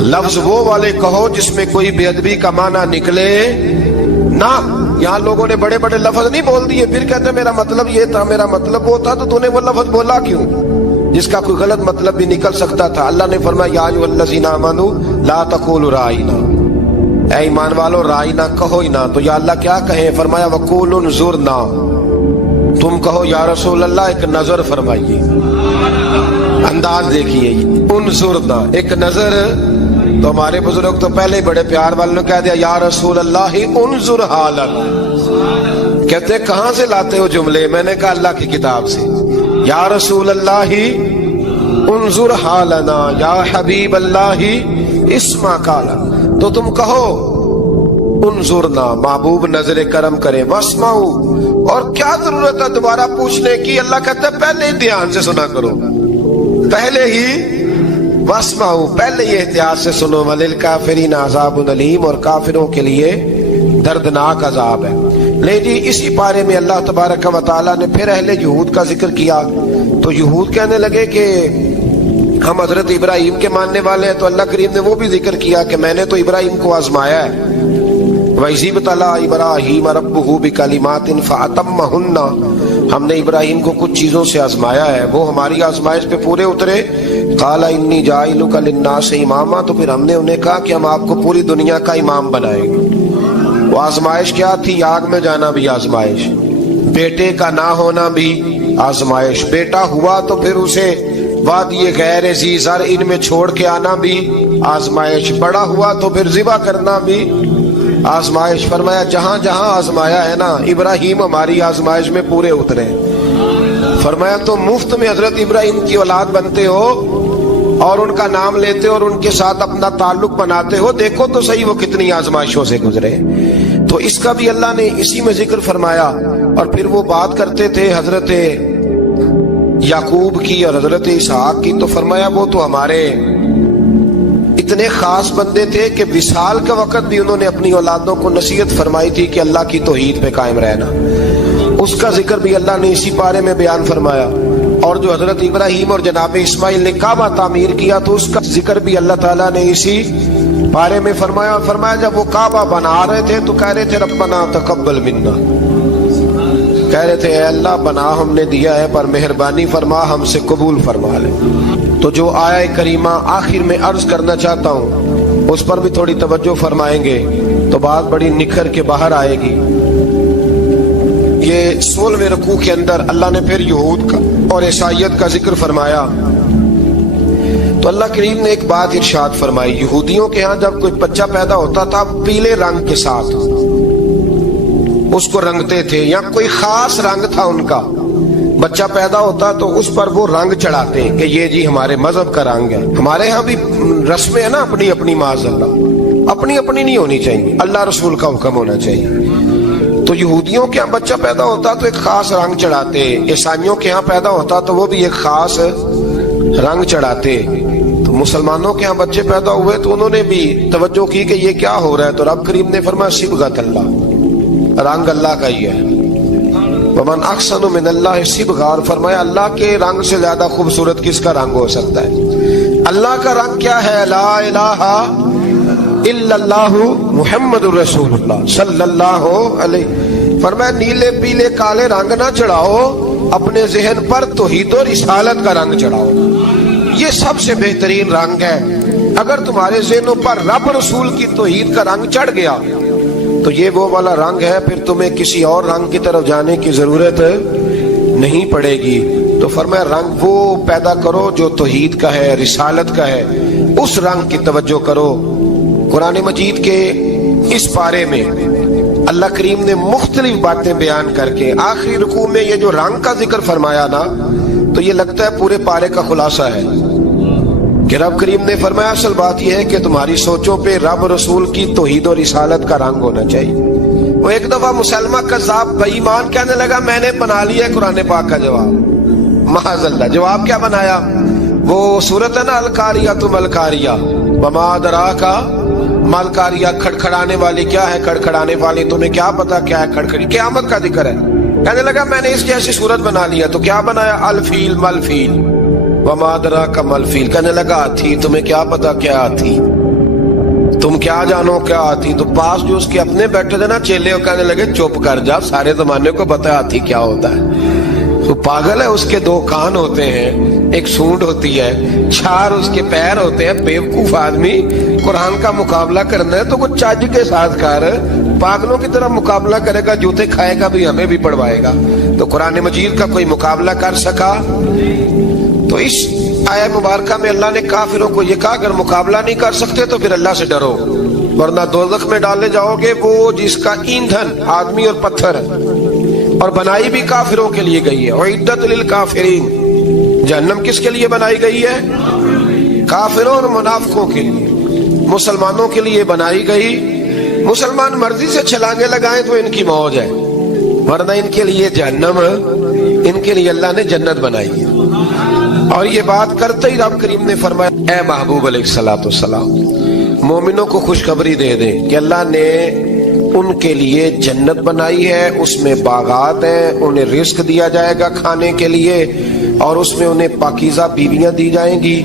لفظ وہ والے کہو جس میں کوئی بے ادبی کا معنی نکلے نہ۔ یہاں لوگوں نے بڑے بڑے لفظ نہیں بول دیے، پھر کہتے میرا مطلب یہ تھا، میرا مطلب وہ تھا، تو تو نے وہ لفظ بولا کیوں جس کا کوئی غلط مطلب بھی نکل سکتا تھا۔ اللہ نے فرمایا یا ایھا الذین آمنوا لا تقولوا رائینا، اے ایمان والو رائینا کہو ہی نہ۔ تو یا اللہ کیا کہیں؟ فرمایا وقولوا انظرنا، تم کہو یا رسول اللہ ایک نظر فرمائیے، انداز دیکھیے، انظرنا ایک نظر۔ تو ہمارے بزرگ تو پہلے ہی بڑے پیار والوں نے کہہ دیا یا رسول اللہ انظر حالنا، کہتے کہاں سے لاتے ہو جملے؟ میں نے کہا اللہ کی کتاب سے۔ یا رسول اللہ انظر حالنا یا حبیب اللہ اسمع قالا، تو تم کہو انظرنا، محبوب نظر کرم کرے، واسمعوا، اور کیا ضرورت ہے دوبارہ پوچھنے کی؟ اللہ کہتا ہے پہلے ہی دھیان سے سنا کرو، پہلے ہی واسمعوا، پہلے ہی احتیاط سے سنو، وللکافرین عذاب علیم، اور کافروں کے لیے دردناک عذاب ہے۔ لیکن جی اسی پارے میں اللہ تبارک و تعالیٰ نے پھر اہل یہود کا ذکر کیا، تو یہود کہنے لگے کہ ہم حضرت ابراہیم کے ماننے والے ہیں، تو اللہ کریم نے وہ بھی ذکر کیا کہ میں نے تو ابراہیم کو آزمایا ہے، وَإِذِ ابْتَلَىٰ إِبْرَاهِيمَ رَبُّهُ بِكَلِمَاتٍ فَأَتَمَّهُنَّ، ہم نے ابراہیم کو کچھ چیزوں سے آزمایا ہے، وہ ہماری آزمائش پہ پورے اترے۔ قَالَ إِنِّي جَاعِلُكَ لِلنَّاسِ إِمَامًا، تو پھر ہم نے انہیں کہا کہ ہم آپ کو پوری دنیا کا امام بنائیں گے۔ وہ آزمائش کیا تھی؟ آگ میں جانا بھی آزمائش، بیٹے کا نہ ہونا بھی آزمائش، بیٹا ہوا تو پھر اسے وادی غیر ذی زرع ان میں چھوڑ کے آنا بھی آزمائش، بڑا ہوا تو پھر ذبح کرنا بھی آزمائش۔ فرمایا جہاں جہاں آزمایا ہے نا، ابراہیم ہماری آزمائش میں پورے اترے۔ فرمایا تو مفت میں حضرت ابراہیم کی اولاد بنتے ہو اور ان کا نام لیتے ہو اور ان کے ساتھ اپنا تعلق بناتے ہو، دیکھو تو صحیح وہ کتنی آزمائشوں سے گزرے۔ تو اس کا بھی اللہ نے اسی میں ذکر فرمایا۔ اور پھر وہ بات کرتے تھے حضرت یعقوب کی اور حضرت اسحاق کی، تو فرمایا وہ تو ہمارے اتنے خاص بندے تھے کہ وصال کا وقت بھی انہوں نے اپنی اولادوں کو نصیحت فرمائی تھی کہ اللہ کی توحید پہ قائم رہنا، اس کا ذکر بھی اللہ نے اسی پارے میں بیان فرمایا۔ اور جو حضرت ابراہیم اور جناب اسماعیل نے کعبہ تعمیر کیا تو اس کا ذکر بھی اللہ تعالیٰ نے اسی پارے میں فرمایا۔ اور فرمایا جب وہ کعبہ بنا رہے تھے تو کہہ رہے تھے ربنا تقبل منا، کہہ رہے تھے اے اللہ بنا ہم نے دیا ہے پر مہربانی فرما ہم سے قبول فرما لے۔ تو جو آیہ کریمہ آخر میں عرض کرنا چاہتا ہوں اس پر بھی تھوڑی توجہ فرمائیں گے تو بات بڑی نکھر کے باہر آئے گی۔ یہ 16ویں رکوع کے اندر اللہ نے پھر یہود کا اور عیسائیت کا ذکر فرمایا، تو اللہ کریم نے ایک بات ارشاد فرمائی۔ یہودیوں کے ہاں جب کوئی بچہ پیدا ہوتا تھا پیلے رنگ کے ساتھ اس کو رنگتے تھے، یا کوئی خاص رنگ تھا ان کا، بچہ پیدا ہوتا تو اس پر وہ رنگ چڑھاتے ہیں کہ یہ جی ہمارے مذہب کا رنگ ہے۔ ہمارے ہاں بھی رسمیں ہیں نا اپنی اپنی، معاذ اللہ اپنی اپنی نہیں ہونی چاہیے، اللہ رسول کا حکم ہونا چاہیے۔ تو یہودیوں کے ہاں بچہ پیدا ہوتا تو ایک خاص رنگ چڑھاتے، عیسائیوں کے ہاں پیدا ہوتا تو وہ بھی ایک خاص رنگ چڑھاتے۔ تو مسلمانوں کے ہاں بچے پیدا ہوئے تو انہوں نے بھی توجہ کی کہ یہ کیا ہو رہا ہے، تو رب کریم نے فرمایا صبغۃ اللہ، رنگ اللہ کا ہی ہے۔ ومن احسن من اللہ صبغا، اور فرمایا اللہ کے رنگ سے زیادہ خوبصورت کس کا رنگ ہو سکتا ہے؟ اللہ کا رنگ کیا ہے؟ لا الہ الا اللہ محمد الرسول اللہ صلی اللہ علیہ، فرمایا نیلے پیلے کالے رنگ نہ چڑھاؤ، اپنے ذہن پر توحید و رسالت کا رنگ چڑھاؤ، یہ سب سے بہترین رنگ ہے۔ اگر تمہارے ذہنوں پر رب رسول کی توحید کا رنگ چڑھ گیا تو یہ وہ والا رنگ ہے، پھر تمہیں کسی اور رنگ کی طرف جانے کی ضرورت نہیں پڑے گی۔ تو فرمایا رنگ وہ پیدا کرو جو توحید کا ہے، رسالت کا ہے، اس رنگ کی توجہ کرو۔ قرآن مجید کے اس پارے میں اللہ کریم نے مختلف باتیں بیان کر کے آخری رکوع میں یہ جو رنگ کا ذکر فرمایا نا، تو یہ لگتا ہے پورے پارے کا خلاصہ ہے کہ رب کریم نے فرمایا اصل بات یہ ہے کہ تمہاری سوچوں پہ رب رسول کی توحید و رسالت کا رنگ ہونا چاہیے۔ وہ ایک دفعہ مسلمہ کذاب بے ایمان کہنے لگا میں نے بنا لیا قرآن پاک کا جواب، معاذ اللہ۔ جواب کیا بنایا؟ وہ سورت ہے نا القاریہ تم القاریہ وما ادراک ما القاریہ، کھڑکھڑانے والی کیا ہے؟ کھڑکھڑانے والی تمہیں کیا پتا کیا ہے؟ کھڑکھڑی قیامت کا ذکر ہے۔ کہنے لگا میں نے اس جیسی صورت بنا لیا، تو کیا بنایا؟ الفیل ملفیل وما ادراک ما الفیل، کہنے لگا ہاتھی، تمہیں کیا پتا کیا ہاتھی؟ تم کیا جانو کیا ہاتھی؟ تو پاس جو اس کے اپنے بیٹھے تھے نا چیلے، وہ کہنے لگے چپ کر جا، سارے زمانے کو پتا ہے ہاتھی کیا ہوتا ہے۔ تو پاگل ہے، اس کے دو کان ہوتے ہیں، ایک سونڈ ہوتی ہے، چار اس کے پیر ہوتے ہیں۔ بیوقوف آدمی قرآن کا مقابلہ کرنا ہے تو کچھ چج کے ساتھ کر، پاگلوں کی طرح مقابلہ کرے گا، جوتے کھائے گا بھی ہمیں بھی پڑھوائے گا۔ تو قرآن مجید کا کوئی مقابلہ کر سکا؟ تو اس آیہ مبارکہ میں اللہ نے کافروں کو یہ کہا اگر مقابلہ نہیں کر سکتے تو پھر اللہ سے ڈرو، ورنہ دوزخ میں ڈالے جاؤ گے، وہ جس کا ایندھن آدمی اور پتھر ہے، اور بنائی بھی کافروں کے لیے گئی ہے۔ اعدت للکافرین، جہنم کس کے لیے بنائی گئی ہے؟ کافروں اور منافقوں کے لیے۔ مسلمانوں کے لیے بنائی گئی، مسلمان مرضی سے چھلانگے لگائیں تو ان کی موج ہے، ورنہ ان کے لیے جہنم، ان کے لیے اللہ نے جنت بنائی ہے۔ اور یہ بات کرتے ہی رب کریم نے فرمایا اے محبوب علیہ الصلوۃ والسلام، مومنوں کو خوشخبری دے دیں کہ اللہ نے ان کے لیے جنت بنائی ہے، اس میں باغات ہیں، انہیں رزق دیا جائے گا کھانے کے لیے، اور اس میں انہیں پاکیزہ بیویاں دی جائیں گی،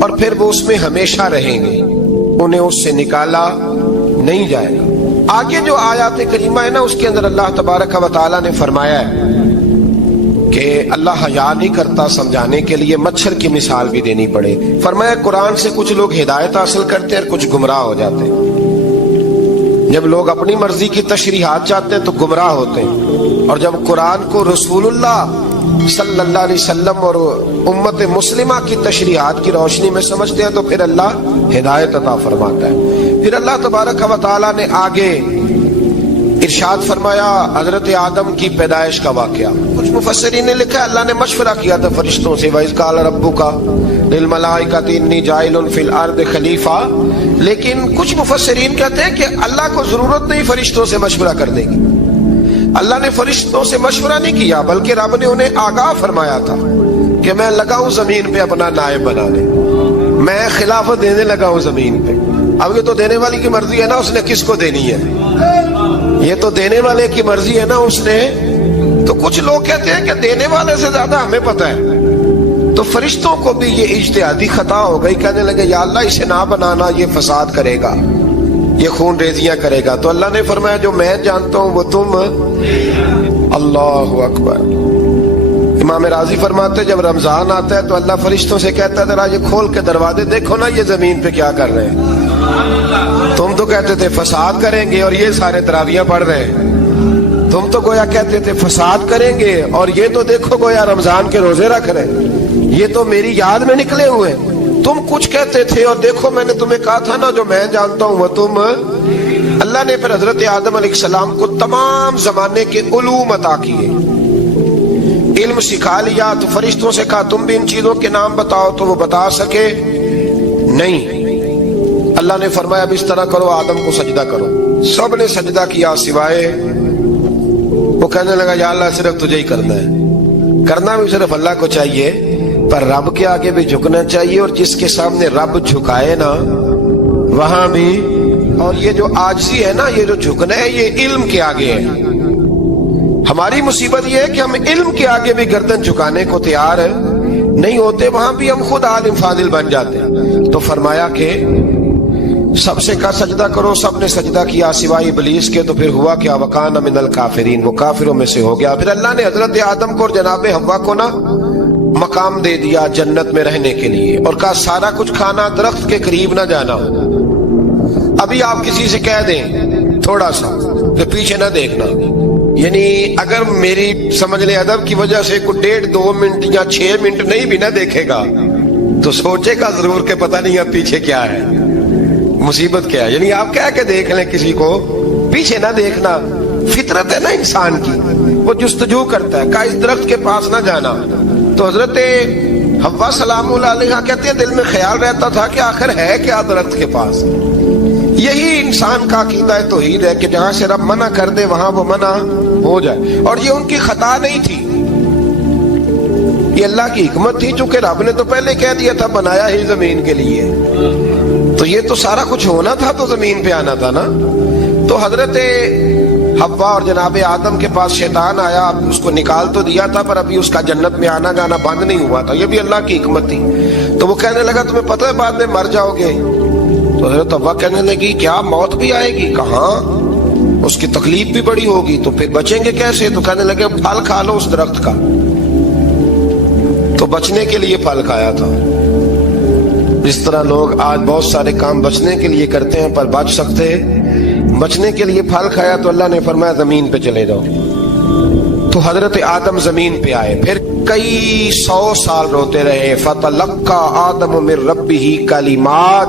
اور پھر وہ اس میں ہمیشہ رہیں گے، انہیں اس سے نکالا نہیں جائے گا۔ آگے جو آیات کریمہ ہے نا، اس کے اندر اللہ تبارک و تعالیٰ نے فرمایا ہے کہ اللہ حیا نہیں کرتا سمجھانے کے لیے مچھر کی مثال بھی دینی پڑے۔ فرمایا قرآن سے کچھ لوگ ہدایت حاصل کرتے ہیں اور کچھ گمراہ ہو جاتے ہیں۔ جب لوگ اپنی مرضی کی تشریحات چاہتے ہیں تو گمراہ ہوتے ہیں، اور جب قرآن کو رسول اللہ صلی اللہ علیہ وسلم اور امت مسلمہ کی تشریحات کی روشنی میں سمجھتے ہیں تو پھر اللہ ہدایت عطا فرماتا ہے۔ پھر اللہ تبارک و تعالیٰ نے آگے ارشاد فرمایا حضرت آدم کی پیدائش کا واقعہ۔ کچھ مفسرین نے لکھا ہے اللہ نے مشورہ کیا تھا فرشتوں سے، وَإِذْ قَالَ رَبُّكَ لِلْمَلَائِكَةِ إِنِّي جَاعِلٌ فِي الْأَرْضِ خَلِيفَةً، لیکن کچھ مفسرین کہتے ہیں کہ اللہ کو ضرورت نہیں فرشتوں سے مشورہ کرنے کی، اللہ نے فرشتوں سے مشورہ نہیں کیا، بلکہ رب نے انہیں آگاہ فرمایا تھا کہ میں لگا ہوں زمین پہ اپنا نائب بنانے، میں خلافت دینے لگا ہوں زمین پہ۔ اب یہ تو دینے والی کی مرضی ہے نا اس نے کس کو دینی ہے، یہ تو دینے والے کی مرضی ہے نا اس نے۔ تو کچھ لوگ کہتے ہیں کہ دینے والے سے زیادہ ہمیں پتہ ہے، تو فرشتوں کو بھی یہ اجتہادی خطا ہو گئی، کہنے لگے یا اللہ اسے نہ بنانا، یہ فساد کرے گا، یہ خون ریزیاں کرے گا۔ تو اللہ نے فرمایا جو میں جانتا ہوں وہ تم، اللہ اکبر۔ امام راضی فرماتے جب رمضان آتا ہے تو اللہ فرشتوں سے کہتا ہے ذرا یہ کھول کے دروازے دیکھو نا یہ زمین پہ کیا کر رہے ہیں، تم تو کہتے تھے فساد کریں گے اور یہ سارے تراویحاں پڑھ رہے ہیں، تم تو گویا کہتے تھے فساد کریں گے اور یہ تو دیکھو گویا رمضان کے روزے رکھ رہے ہیں، یہ تو میری یاد میں نکلے ہوئے، تم کچھ کہتے تھے اور دیکھو میں نے تمہیں کہا تھا نا جو میں جانتا ہوں وہ تم۔ اللہ نے پھر حضرت آدم علیہ السلام کو تمام زمانے کے علوم عطا کیے، علم سکھا لیا، تو فرشتوں سے کہا تم بھی ان چیزوں کے نام بتاؤ، تو وہ بتا سکے نہیں۔ اللہ نے فرمایا اب اس طرح کرو آدم کو سجدہ کرو، سب نے سجدہ کیا سوائے، وہ کہنے لگا یا اللہ صرف تجھے ہی کرنا ہے، کرنا بھی صرف اللہ کو چاہیے، پر رب کے آگے بھی جھکنا چاہیے، اور جس کے سامنے رب جھکائے نا وہاں بھی، اور یہ جو عاجزی ہے نا، یہ جو جھکنا ہے یہ علم کے آگے ہے۔ ہماری مصیبت یہ ہے کہ ہم علم کے آگے بھی گردن جھکانے کو تیار نہیں ہوتے، وہاں بھی ہم خود عالم فاضل بن جاتے ہیں۔ تو فرمایا کہ سب سے کہا سجدہ کرو، سب نے سجدہ کیا سوائے ابلیس کے، تو پھر ہوا کیا؟ وکان من الکافرین، وہ کافروں میں سے ہو گیا۔ پھر اللہ نے حضرت آدم کو اور جناب حوا کو نا مقام دے دیا جنت میں رہنے کے لیے، اور کہا سارا کچھ کھانا، درخت کے قریب نہ جانا۔ ابھی آپ کسی سے کہہ دیں تھوڑا سا کہ پیچھے نہ دیکھنا، یعنی اگر میری سمجھ لے ادب کی وجہ سے کوئی 1.5-2 منٹ یا 6 منٹ نہیں بھی نہ دیکھے گا تو سوچے گا ضرور کہ پتہ نہیں اب پیچھے کیا ہے، مصیبت کیا ہے۔ یعنی آپ کہہ کے دیکھ لیں کسی کو، پیچھے نہ دیکھنا فطرت ہے نا انسان کی، وہ جستجو کرتا ہے، کہا اس درخت کے پاس نہ جانا۔ تو حضرت حوا سلام اللہ علیہ کہتے ہیں دل میں خیال رہتا تھا کہ آخر ہے کیا درخت کے پاس۔ یہی انسان کا عقیدہ توحید ہے کہ جہاں سے رب منع کر دے وہاں وہ منع ہو جائے، اور یہ ان کی خطا نہیں تھی، یہ اللہ کی حکمت تھی، چونکہ رب نے تو پہلے کہہ دیا تھا بنایا ہی زمین کے لیے، تو یہ تو سارا کچھ ہونا تھا تو زمین پہ آنا تھا نا۔ تو حضرت حوا اور جناب آدم کے پاس شیطان آیا، اس کو نکال تو دیا تھا پر ابھی اس کا جنت میں آنا جانا بند نہیں ہوا تھا، یہ بھی اللہ کی حکمت تھی۔ تو وہ کہنے لگا تمہیں پتہ ہے بعد میں مر جاؤ گے؟ تو حضرت حوا کہنے لگی کیا موت بھی آئے گی؟ کہاں، اس کی تکلیف بھی بڑی ہوگی، تو پھر بچیں گے کیسے؟ تو کہنے لگے پھل کھا لو اس درخت کا۔ تو بچنے کے لیے پھل کھایا تھا۔ جس طرح لوگ آج بہت سارے کام بچنے کے لیے کرتے ہیں پر بچ سکتے، بچنے کے لیے پھل کھایا تو اللہ نے فرمایا زمین پہ چلے جاؤ۔ تو حضرت آدم زمین پہ آئے، پھر کئی 100 سال روتے رہے۔ فَتَلَقَّى آدَمُ مِن رَبِّهِ کَلِمَاتٍ،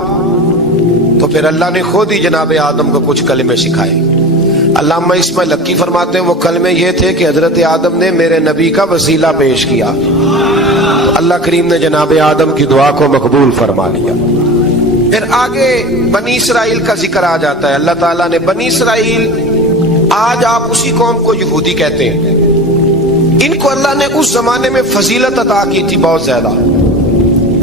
تو پھر اللہ نے خود ہی جناب آدم کو کچھ کلمے سکھائے۔ علامہ اسماعیل لکی فرماتے ہیں وہ کلمے یہ تھے کہ حضرت آدم نے میرے نبی کا وسیلہ پیش کیا، تو اللہ کریم نے جناب آدم کی دعا کو مقبول فرما لیا۔ پھر آگے بنی اسرائیل کا ذکر آ جاتا ہے۔ اللہ تعالیٰ نے بنی اسرائیل، آج آپ اسی قوم کو یہودی کہتے ہیں، ان کو اللہ نے اس زمانے میں فضیلت عطا کی تھی بہت زیادہ۔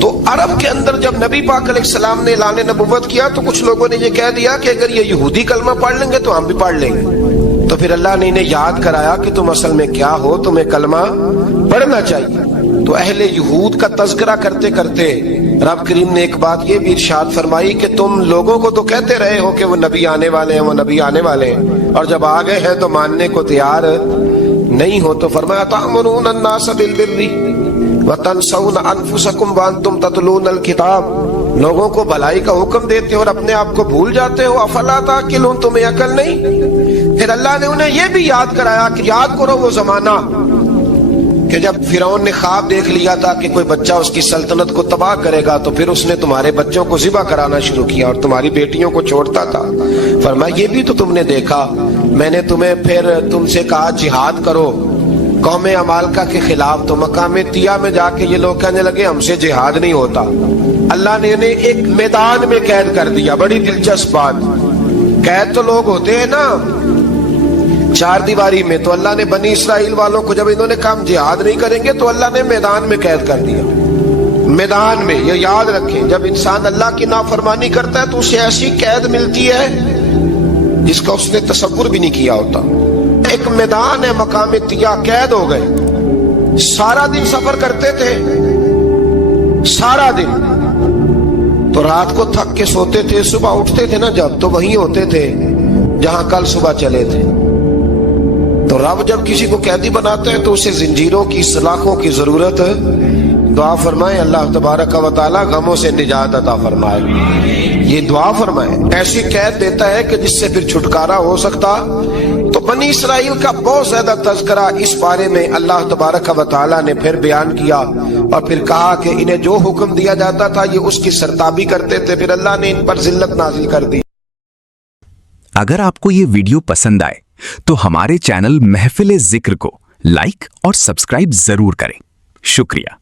تو عرب کے اندر جب نبی پاک علیہ السلام نے اعلان نبوت کیا تو کچھ لوگوں نے یہ کہہ دیا کہ اگر یہ یہودی کلمہ پڑھ لیں گے تو ہم بھی پڑھ لیں گے۔ تو پھر اللہ نے انہیں یاد کرایا کہ تم اصل میں کیا ہو، تمہیں کلمہ پڑھنا چاہیے۔ تو اہل یہود کا تذکرہ کرتے کرتے رب کریم نے ایک بات یہ بھی ارشاد فرمائی کہ تم لوگوں کو تو کہتے رہے ہو کہ وہ نبی آنے والے ہیں، وہ نبی آنے والے ہیں، اور جب آ گئے ہیں تو ماننے کو تیار نہیں ہو۔ تو فرمایا تأمرون الناس بالبر وتنسون انفسکم وانتم تتلون الکتاب، لوگوں کو بھلائی کا حکم دیتے ہو اور اپنے آپ کو بھول جاتے ہو۔ افلا تعقلون، تمہیں عقل نہیں؟ پھر اللہ نے انہیں یہ بھی یاد کرایا کہ یاد کرو وہ زمانہ کہ جب فرعون نے خواب دیکھ لیا تھا کہ کوئی بچہ اس کی سلطنت کو تباہ کرے گا، تو پھر اس نے تمہارے بچوں کو ذبح کرانا شروع کیا اور تمہاری بیٹیوں کو چھوڑتا تھا۔ فرمایا یہ بھی تو تم نے دیکھا، میں نے تمہیں پھر تم سے کہا جہاد کرو قوم عمالقہ کے خلاف، تو مقام طیہ میں جا کے یہ لوگ کہنے لگے ہم سے جہاد نہیں ہوتا۔ اللہ نے انہیں ایک میدان میں قید کر دیا۔ بڑی دلچسپ بات، قید تو لوگ ہوتے ہیں نا چار دیواری میں، تو اللہ نے بنی اسرائیل والوں کو جب انہوں نے کہا جہاد نہیں کریں گے تو اللہ نے میدان میں قید کر دیا۔ میدان میں، یہ یاد رکھیں، جب انسان اللہ کی نافرمانی کرتا ہے تو اسے ایسی قید ملتی ہے جس کا اس نے تصور بھی نہیں کیا ہوتا۔ ایک میدان ہے مقام طیہ، قید ہو گئے، سارا دن سفر کرتے تھے، سارا دن، تو رات کو تھک کے سوتے تھے، صبح اٹھتے تھے نا جب، تو وہیں ہوتے تھے جہاں کل صبح چلے تھے۔ تو رب جب کسی کو قیدی بناتا ہے تو اسے زنجیروں کی، سلاخوں کی ضرورت ہے۔ دعا فرمائے اللہ تبارک و تعالی غموں سے نجات عطا فرمائے، یہ دعا فرمائے، ایسی قید دیتا ہے کہ جس سے پھر چھٹکارا ہو سکتا۔ تو بنی اسرائیل کا بہت زیادہ تذکرہ اس بارے میں اللہ تبارک و تعالی نے پھر بیان کیا، اور پھر کہا کہ انہیں جو حکم دیا جاتا تھا یہ اس کی سرتابی کرتے تھے، پھر اللہ نے ان پر ذلت نازل کر دی۔ اگر آپ کو یہ ویڈیو پسند آئے تو ہمارے چینل محفل ذکر کو لائک اور سبسکرائب ضرور کریں۔ شکریہ۔